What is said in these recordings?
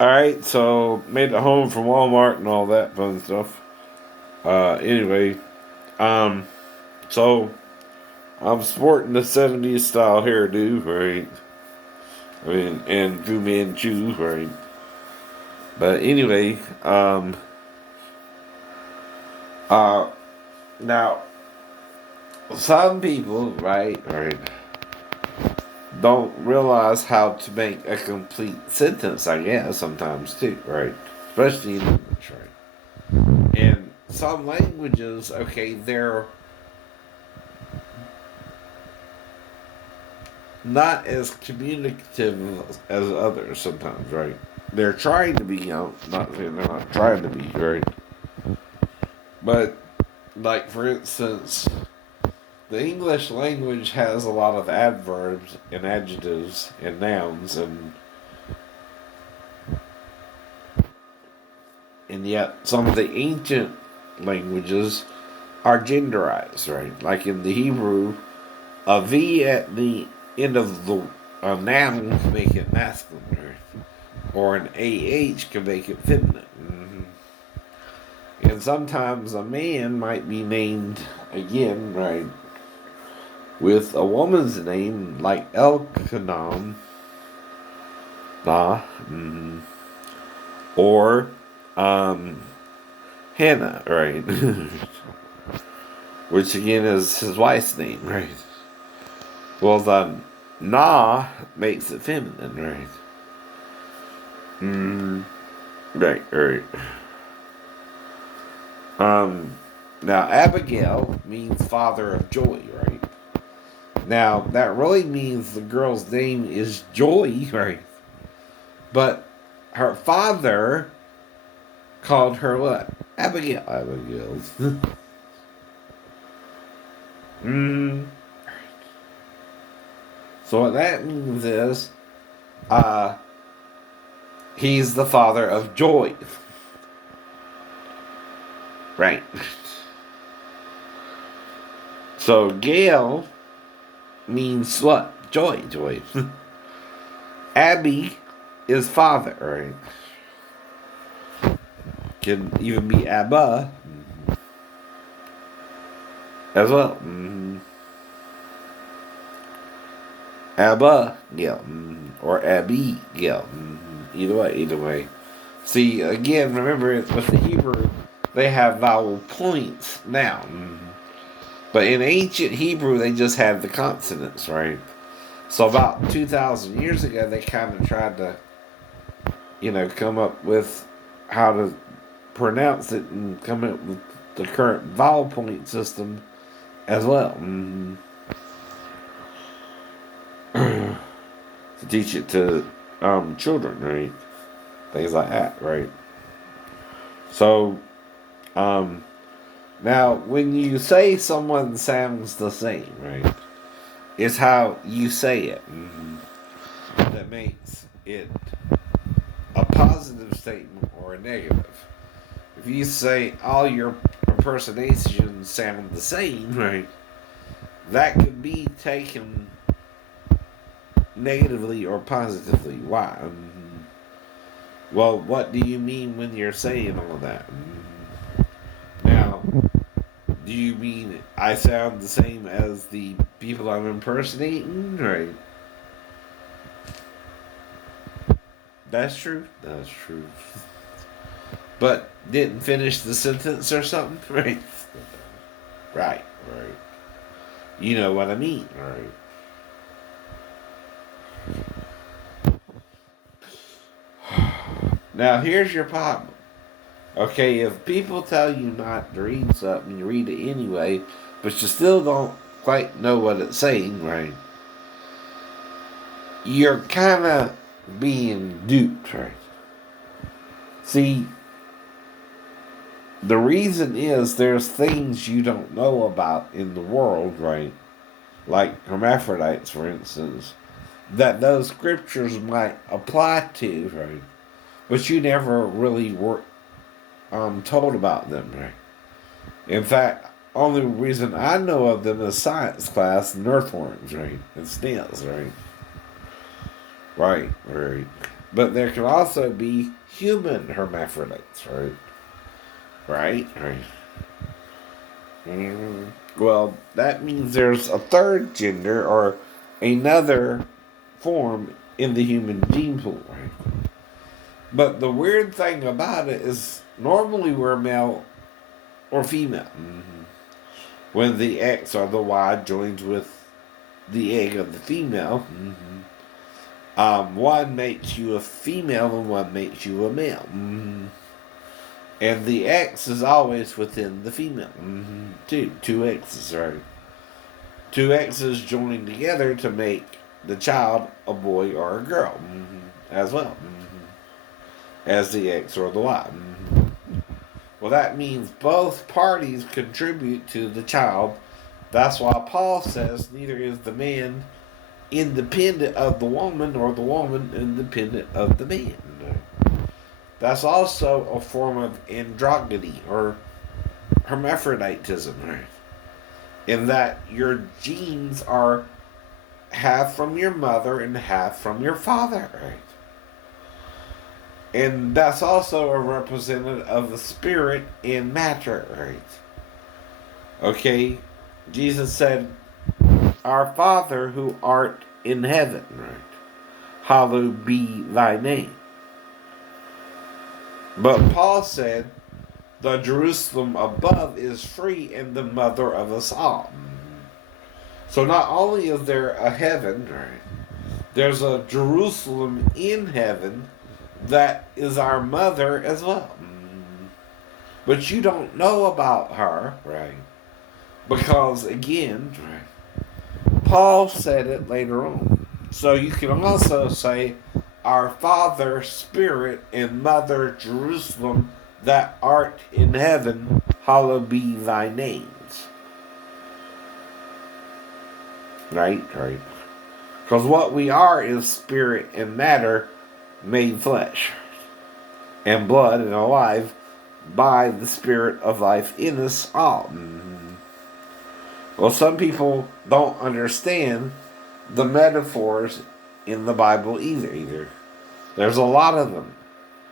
Alright, so made it home from Walmart and all that fun stuff. Anyway, um, so I'm sporting the 70s style hairdo, right? I mean, and Fu Manchu, right? But anyway, uh, now, some people, right, don't realize how to make a complete sentence, I guess, sometimes too, right? Especially in English, right? In some languages, okay, they're not as communicative as others sometimes, right? They're trying to be, not saying they're not trying to be, right? But, like, for instance, the English language has a lot of adverbs and adjectives and nouns, and yet some of the ancient languages are genderized, right? Like in the Hebrew, a V at the end of the noun can make it masculine, right? Or an AH can make it feminine. And sometimes a man might be named again, right, with a woman's name like Elkanah, or um, Hannah, right? Which again is his wife's name, right? Well, the Na makes it feminine, right? Right, right. Um, Now Abigail means father of joy, right? Now that really means the girl's name is Joy, right? But her father called her what? Abigail. Abigail. mm. So what that means is, uh, he's the father of joy, right? So Gail means what? Joy, joy. Abby is father, right? Can even be Abba as well. Abba Gil, or Abby Gil. Either way, either way. See, again, remember with the Hebrew, they have vowel points now. But in ancient Hebrew, they just had the consonants, right? So about 2,000 years ago, they kind of tried to, come up with how to pronounce it and come up with the current vowel point system as well. To teach it to children, right? Things like that, right? So, um, now when you say someone sounds the same, right? It's how you say it that makes it a positive statement or a negative. If you say all your impersonations sound the same, right? That could be taken negatively or positively. Why? Well, what do you mean when you're saying all that? Now, do you mean I sound the same as the people I'm impersonating? Right. That's true. That's true. But didn't finish the sentence or something? Right. Right. Right. You know what I mean, right? Now, here's your problem. Okay, if people tell you not to read something, you read it anyway, but you still don't quite know what it's saying, right? You're kind of being duped, right? See, the reason is there's things you don't know about in the world, right? Like hermaphrodites, for instance, that those scriptures might apply to, right? But you never really were told about them, right? In fact, only reason I know of them is science class and earthworms, right? And snails, right? Right, right. But there can also be human hermaphrodites, right? Right. Well, that means there's a third gender or another form in the human gene pool, right? But the weird thing about it is normally we're male or female. When the X or the Y joins with the egg of the female, one makes you a female and one makes you a male. And the X is always within the female. Two X's, right? Two X's joining together to make the child a boy or a girl, as well, as the X or the Y. Well, that means both parties contribute to the child. That's why Paul says neither is the man independent of the woman or the woman independent of the man. That's also a form of androgyny or hermaphroditism, right? In that your genes are half from your mother and half from your father, right? And that's also a representative of the spirit and matter, right? Okay, Jesus said, "Our Father who art in heaven," right? "Hallowed be thy name." But Paul said, "The Jerusalem above is free and the mother of us all." So not only is there a heaven, right? There's a Jerusalem in heaven that is our mother as well. But you don't know about her, right? Because again, right, Paul said it later on. So you can also say, "Our Father, Spirit, and Mother Jerusalem that art in heaven, hallowed be thy names." Right? Because what we are is spirit and matter made flesh and blood and alive by the spirit of life in us all. Well, some people don't understand the metaphors in the Bible either. There's a lot of them.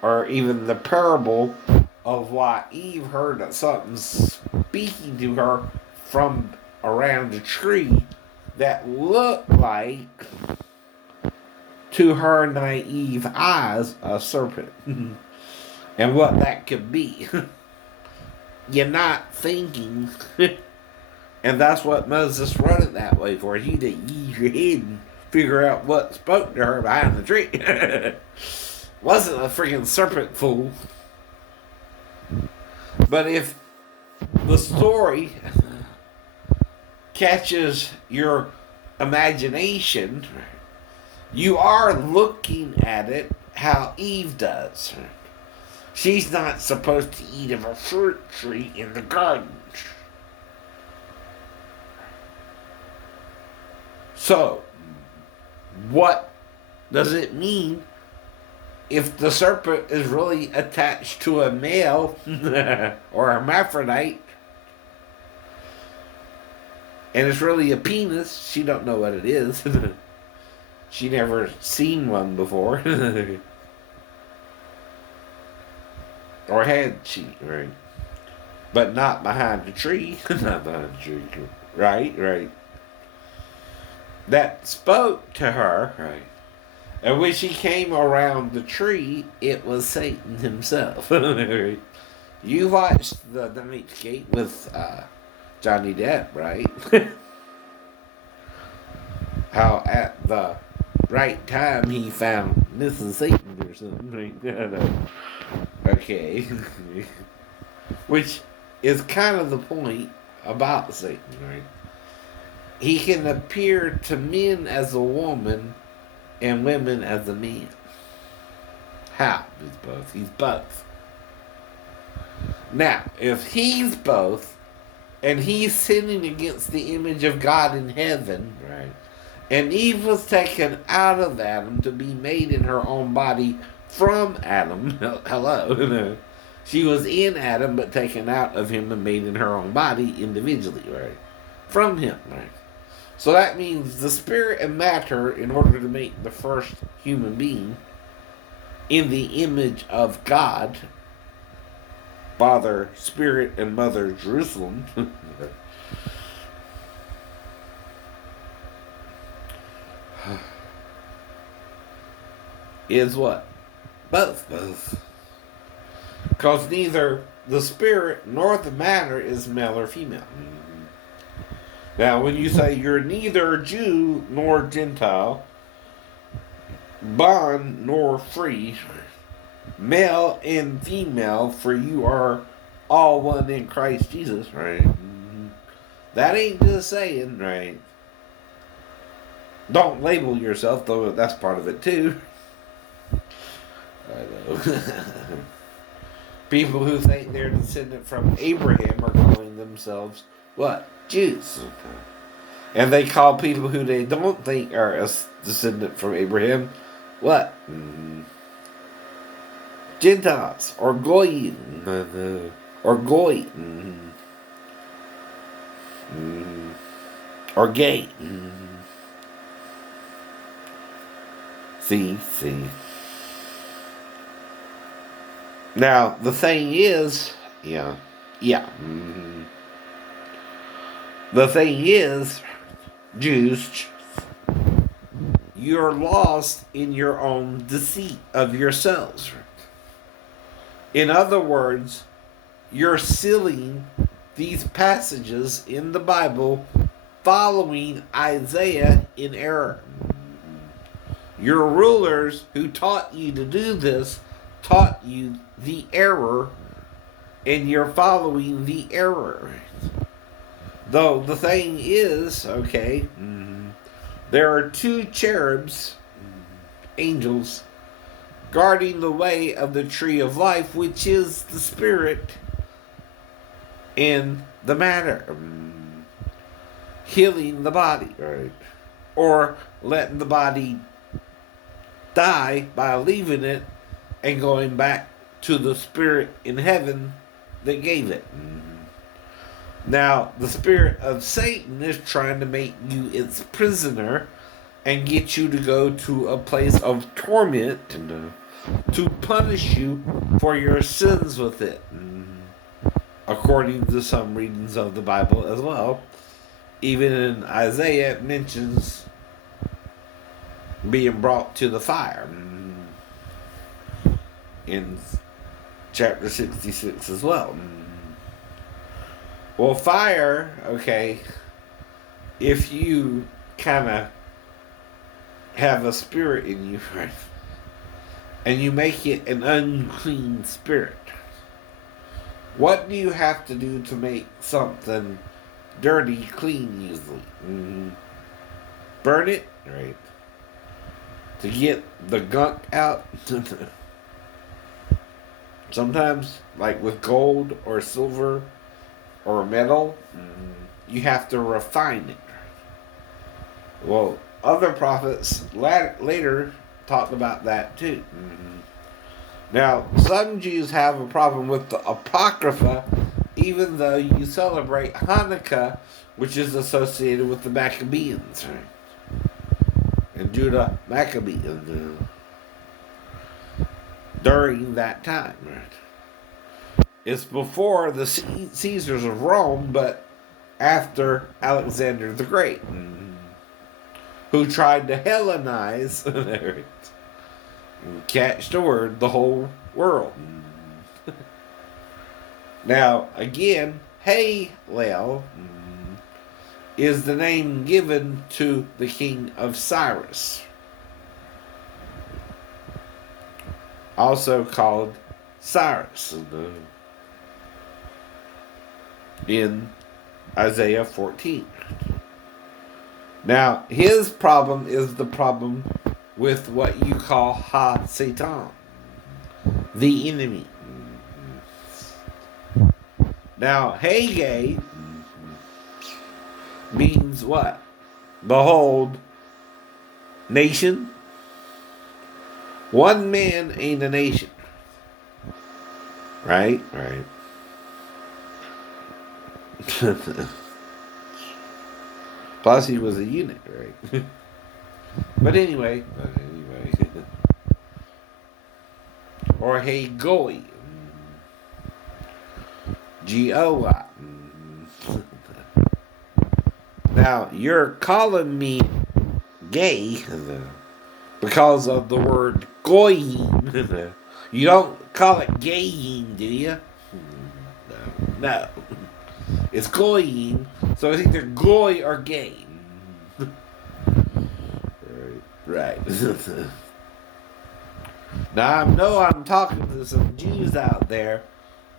Or even the parable of why Eve heard that something speaking to her from around a tree that looked like, to her naive eyes, a serpent. And what that could be. You're not thinking. And that's what Moses wrote it that way for. You to use your head and figure out what spoke to her behind the tree. Wasn't a freaking serpent, fool. But if the story catches your imagination, you are looking at it how Eve does. She's not supposed to eat of a fruit tree in the garden. So, what does it mean if the serpent is really attached to a male or a hermaphrodite and it's really a penis? She don't know what it is. She never seen one before. Or had she, right? But not behind the tree. Not behind the tree. Right. That spoke to her, right? And when she came around the tree, it was Satan himself. You watched The Ninth Gate with Johnny Depp, right? How at the right time he found Mrs. Satan or something. Okay. Which is kind of the point about Satan, right? He can appear to men as a woman and women as a man. How? He's both. Now, if he's both, and he's sinning against the image of God in heaven, right? And Eve was taken out of Adam to be made in her own body from Adam. Hello. She was in Adam, but taken out of him and made in her own body individually, right? From him, right? So that means the spirit and matter, in order to make the first human being, in the image of God, Father, Spirit, and Mother Jerusalem, is what? Both. Both. Because neither the spirit nor the matter is male or female. Now, when you say you're neither Jew nor Gentile, bond nor free, male and female, for you are all one in Christ Jesus, right? That ain't just saying, right? Don't label yourself, though that's part of it too. I know. People who think they're descendant from Abraham are calling themselves what? Jews. And they call people who they don't think are a descendant from Abraham what? Gentiles or Goyim or Goy or gay. See. Now the thing is, the thing is, Jews, you're lost in your own deceit of yourselves. In other words, you're sealing these passages in the Bible following Isaiah in error. Your rulers who taught you to do this taught you the error, and you're following the error. Though the thing is, there are two cherubs, angels, guarding the way of the tree of life, which is the spirit in the matter, healing the body, right? Or letting the body die by leaving it and going back to the spirit in heaven that gave it. Now, the spirit of Satan is trying to make you its prisoner and get you to go to a place of torment and to punish you for your sins with it, according to some readings of the Bible as well. Even in Isaiah, it mentions being brought to the fire in chapter 66 as well. Well, fire, if you kind of have a spirit in you, right, and you make it an unclean spirit, what do you have to do to make something dirty clean usually? Burn it, right? To get the gunk out. Sometimes, like with gold or silver or metal, you have to refine it. Well, other prophets later talked about that too. Now, some Jews have a problem with the Apocrypha, even though you celebrate Hanukkah, which is associated with the Maccabees, right? And Judah Maccabees during that time, right? It's before the Caesars of Rome, but after Alexander the Great, who tried to Hellenize, catch the word, the whole world. Now, again, Halel is the name given to the king of Cyrus, also called Cyrus in Isaiah 14. Now, his problem is the problem with what you call Ha-Satan, the enemy. Now, Haggai means what? Behold, nation. One man ain't a nation. Right? Plus, he was a eunuch, right? But anyway. or hey goy, G-O-Y. Now, you're calling me gay because of the word goyim. You don't call it gaying, do you? No. It's goyim, so it's either goy or gay. Right. Now, I know I'm talking to some Jews out there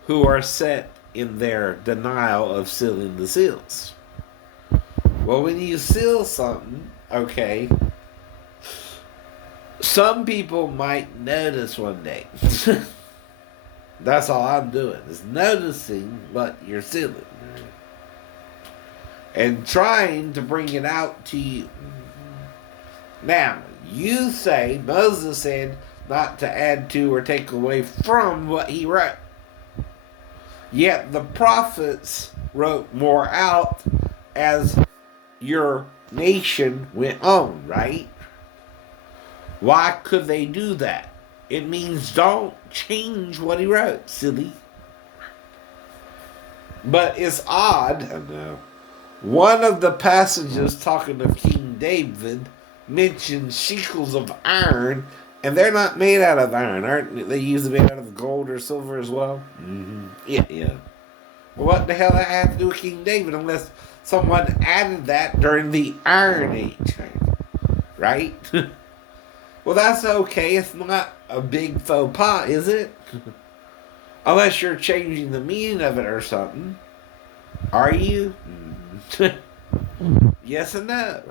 who are set in their denial of sealing the seals. Well, when you seal something, okay, some people might notice one day. That's all I'm doing, is noticing what you're sealing. And trying to bring it out to you. Now, you say, Moses said not to add to or take away from what he wrote. Yet the prophets wrote more out as your nation went on, right? Why could they do that? It means don't change what he wrote, silly. But it's odd. I know. One of the passages talking of King David mentions shekels of iron, and they're not made out of iron, aren't they? Usually made out of gold or silver as well. Mm-hmm. Yeah. Well, what the hell that have to do with King David unless someone added that during the Iron Age, right? Well, that's okay. It's not a big faux pas, is it? Unless you're changing the meaning of it or something. Are you? Yes and no.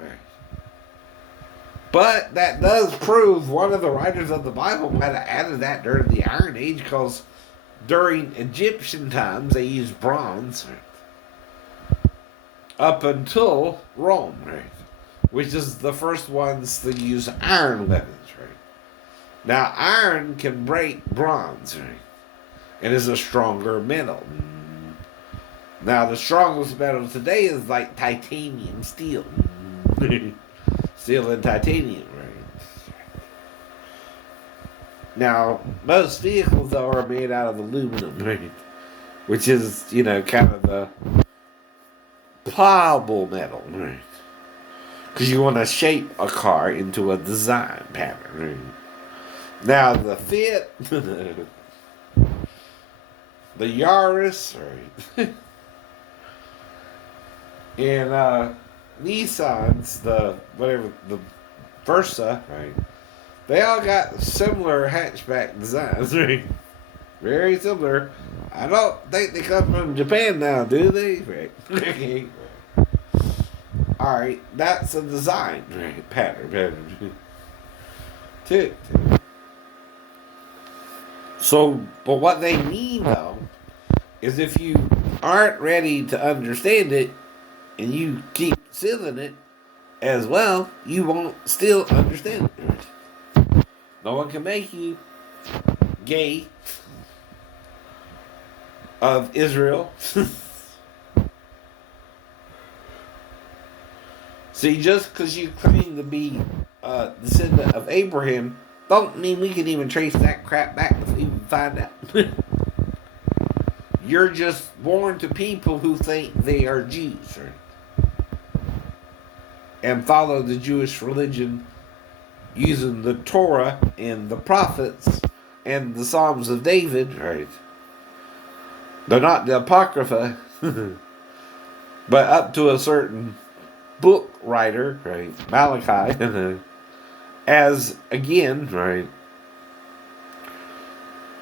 But that does prove one of the writers of the Bible might have added that during the Iron Age, because during Egyptian times they used bronze up until Rome, right? Which is the first ones to use iron weapons, right? Now, iron can break bronze, right? And is a stronger metal. Now, the strongest metal today is like titanium steel. Steel and titanium, right? Now, most vehicles, though, are made out of aluminum, right? Which is, kind of the pliable metal, right? Because you want to shape a car into a design pattern, right? Now, the Fit, the Yaris, right? And Nissan's, the Versa, right? They all got similar hatchback designs, right? Very similar. I don't think they come from Japan now, do they? Right. Alright, that's a design, right? Pattern. Tick. So, but what they mean, though, is if you aren't ready to understand it, and you keep sealing it as well, you won't still understand it. No one can make you gay of Israel. See, just because you claim to be a descendant of Abraham, don't mean we can even trace that crap back to even find out. You're just born to people who think they are Jews, right? And follow the Jewish religion using the Torah and the prophets and the Psalms of David, right? They're not the Apocrypha, but up to a certain book writer, right? Malachi, as again, right?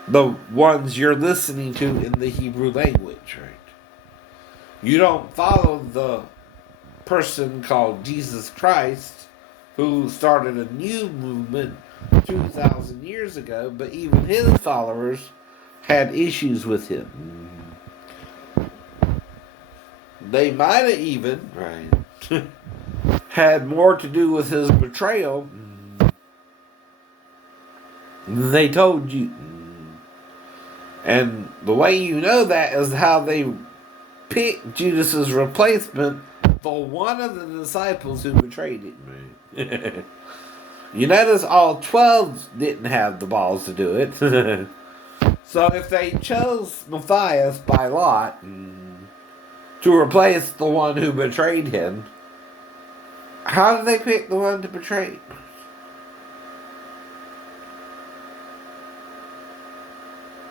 The ones you're listening to in the Hebrew language, right? You don't follow the person called Jesus Christ, who started a new movement 2,000 years ago, but even his followers had issues with him. They might have even, right, had more to do with his betrayal than they told you. And the way you know that is how they picked Judas's replacement for one of the disciples who betrayed him. Right? You notice all 12 didn't have the balls to do it. So if they chose Matthias by lot to replace the one who betrayed him, how did they pick the one to betray him?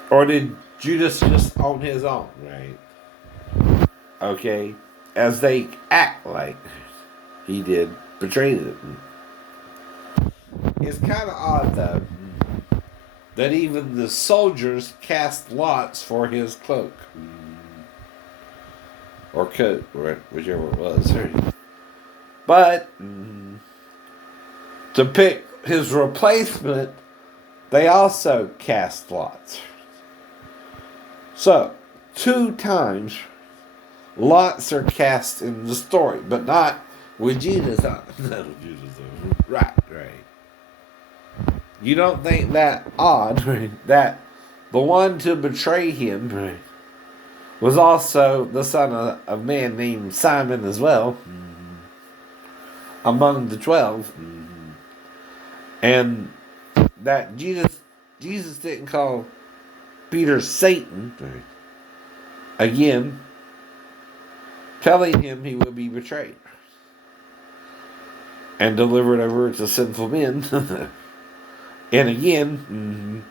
Or did Judas just on his own, right? Okay, as they act like he did betray them. It's kind of odd, though, that even the soldiers cast lots for his cloak. Or coat, whichever it was. But to pick his replacement, they also cast lots. So, 2 times, lots are cast in the story, but not with Jesus on it. Right. You don't think that odd, right? That the one to betray him, right, was also the son of a man named Simon as well, among the 12, and that Jesus didn't call Peter Satan, right, again, telling him he would be betrayed and delivered over to sinful men. And again,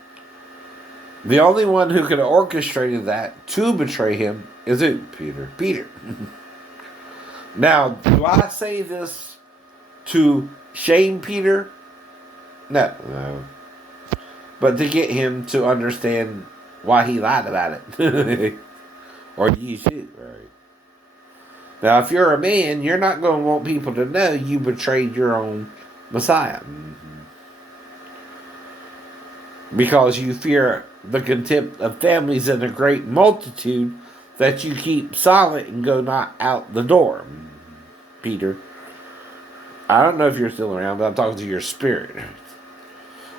the only one who could have orchestrated that to betray him is who? Peter. Now, do I say this to shame Peter? No. But to get him to understand why he lied about it. Or you should, right? Now, if you're a man, you're not going to want people to know you betrayed your own Messiah. Because you fear the contempt of families and a great multitude that you keep silent and go not out the door. Peter, I don't know if you're still around, but I'm talking to your spirit,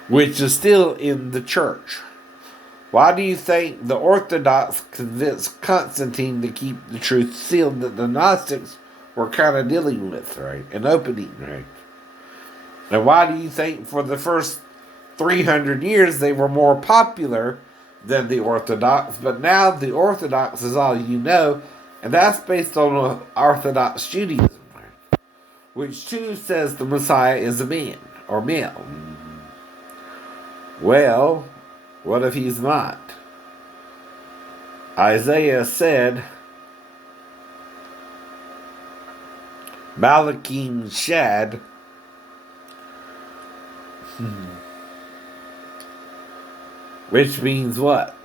which is still in the church. Why do you think the Orthodox convinced Constantine to keep the truth sealed that the Gnostics were kind of dealing with, right? And opening, right? And why do you think for the first 300 years they were more popular than the Orthodox, but now the Orthodox is all you know, and that's based on Orthodox Judaism, which too says the Messiah is a man or male. Well, what if he's not? Isaiah said, Malachim Shad, which means what?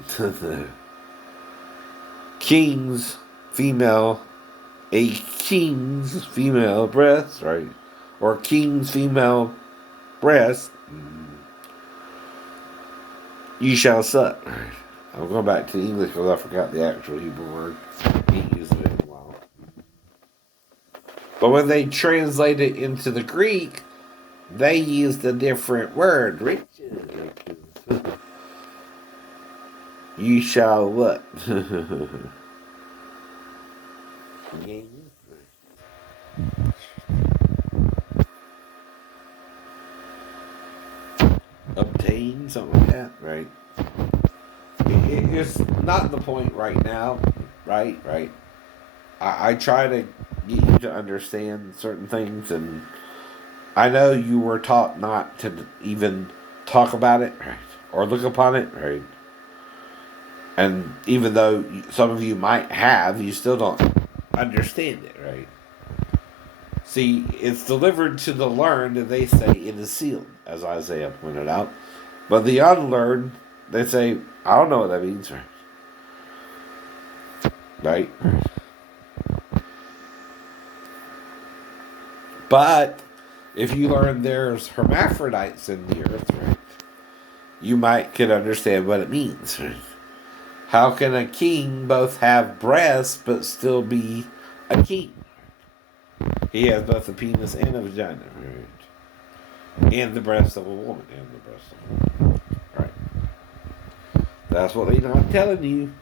King's female, a king's female breast, right? Or king's female breast, you shall suck. I'm going back to English because I forgot the actual Hebrew word. I ain't used it in a while. But when they translate it into the Greek, they used a different word. Riches. You shall what? Obtain, something like that, right? It's not the point right now, right? I try to get you to understand certain things, and I know you were taught not to even talk about it, right? Or look upon it, right? And even though some of you might have, you still don't understand it, right? See, it's delivered to the learned, and they say it is sealed, as Isaiah pointed out. But the unlearned, they say, I don't know what that means, right? But if you learn there's hermaphrodites in the earth, right, you could understand what it means, right? How can a king both have breasts but still be a king? He has both a penis and a vagina, right? And the breast of a woman, right? That's what they're not telling you.